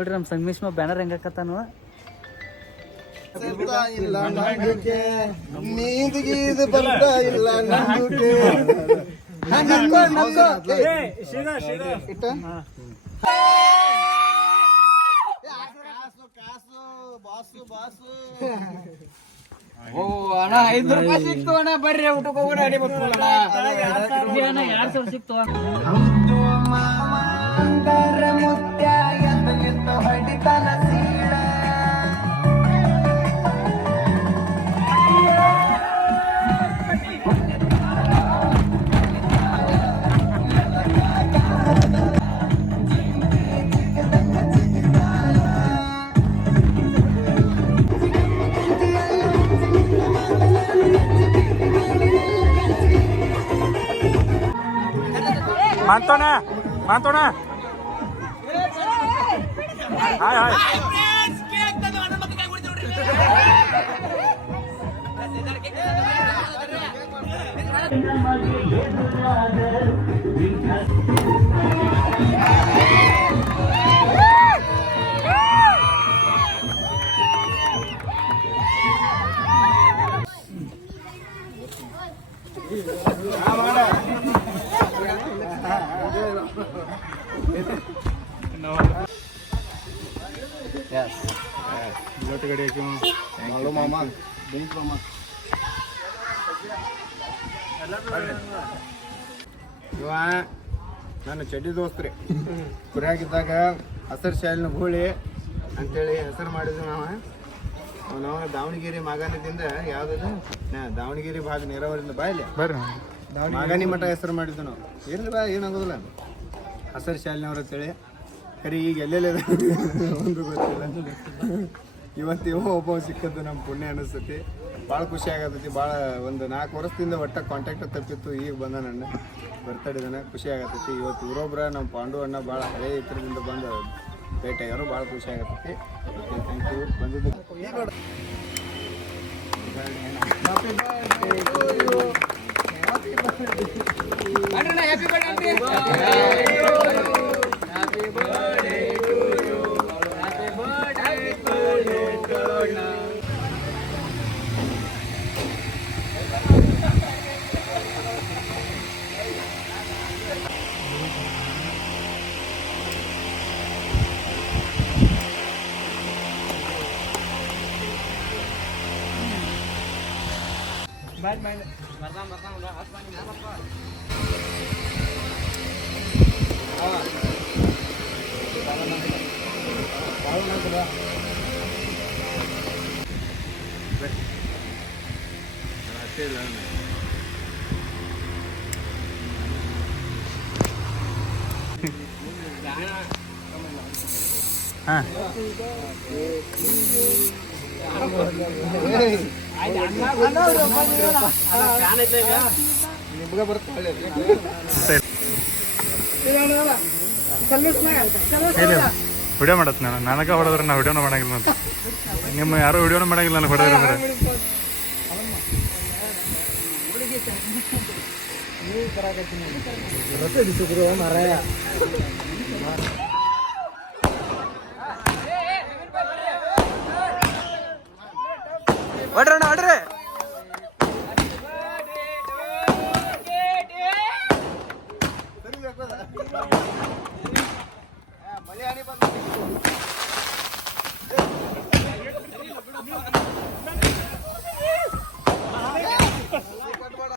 ನೋಡ್ರಿ ನಮ್ಮ ಸಂಗಮೇಶ್ ಬ್ಯಾನರ್ ಹೆಂಗಾಕತ್ತಾನು ಇಲ್ಲ ನೀದಿಗೀದು ಬರ್ತಾ ಇಲ್ಲ ನಂದುಕೆ ಓ ಅಣ್ಣ 5 ರೂಪಾಯಿ ಸಿಕ್ತು ಅಣ್ಣ ಬರ್ರಿ ಊಟಕ್ಕೆ ಹೋಗೋಣ ಅಡಿ ಬರ್ತೀವಲ್ಲ ಅಣ್ಣ 2,000 ಸಿಕ್ತು ಮುತ್ಯ ಎತ್ತು ಹೊಡಿತನ ಸೀಳ ಮಾತೋಣ ಹಾಯ್ ಹಾಯ್ ಇವ ನನ್ನ ಚಡ್ಡಿ ದೋಸ್ತ್ರಿ ಕುರಿಯಾಗಿದ್ದಾಗ ಹಸರು ಶಾಲಿನ ಗೂಳಿ ಅಂತೇಳಿ ಹೆಸರು ಮಾಡಿದ್ವಿ ನಾವು ದಾವಣಗೆರೆ ಮಾಗಾನದಿಂದ ಯಾವ್ದು ದಾವಣಗೆರೆ ಭಾಗ ನೀರಾವರಿಯಿಂದ ಬಾಯಿಲೆ ಬರ್ರಿ ಮಾಗಾನಿ ಮಠ ಹೆಸರು ಮಾಡಿದ್ವಿ ನಾವು ಇರ್ಲಿ ಬಾ ಏನಾಗೋದಿಲ್ಲ ಹಸರು ಶಾಲಿನವ್ರ ಅಂತೇಳಿ ಕರಿ ಈಗ ಎಲ್ಲೆಲ್ಲ ಒಂದು ಗೊತ್ತಿಲ್ಲ ಇವತ್ತು ಒಬ್ಬ ಸಿಕ್ಕದ್ದು ನಮ್ಮ ಪುಣ್ಯ ಅನಿಸ್ತೈತಿ ಭಾಳ ಖುಷಿ ಆಗತೈತಿ ಭಾಳ ಒಂದು 4 ವರ್ಷದಿಂದ ಒಟ್ಟ ಕಾಂಟ್ಯಾಕ್ಟ್ ತಪ್ಪಿತ್ತು ಈಗ ಬಂದ ನನ್ನ ಬರ್ತಡೇದನ ಖುಷಿ ಆಗತೈತಿ ಇವತ್ತು ಇವರೊಬ್ಬರ ನಮ್ಮ ಪಾಂಡು ಅಣ್ಣ ಭಾಳ ಹಳೆ ಇತರದಿಂದ ಬಂದು ಭೇಟಿಯಾಗ್ಯಾರು ಭಾಳ ಖುಷಿ ಆಗತೈತಿ ಥ್ಯಾಂಕ್ ಯು ಬಂದಿದ್ದು ಹಾಂ ನಿಮ್ಗೆ ಬರುತ್ತೆ ವಿಡಿಯೋ ಮಾಡತ್ ನಾನು ನನಗೆ ಹೊಡೆದ್ರೆ ನಾ ವಿಡಿಯೋನ ಮಾಡಂಗಿಲ್ಲ ಅಂತ ನಿಮ್ಮ ಯಾರು ವಿಡಿಯೋನ ಮಾಡಂಗಿಲ್ಲ ನನಗೆ ಹೊಡೆದ್ರೆ ಅಂದ್ರೆ ಹೊಡ್ರಣ್ಣ ಹೊಡ್ರಿ ಮಳೆ ಹನಿ ಬಂದ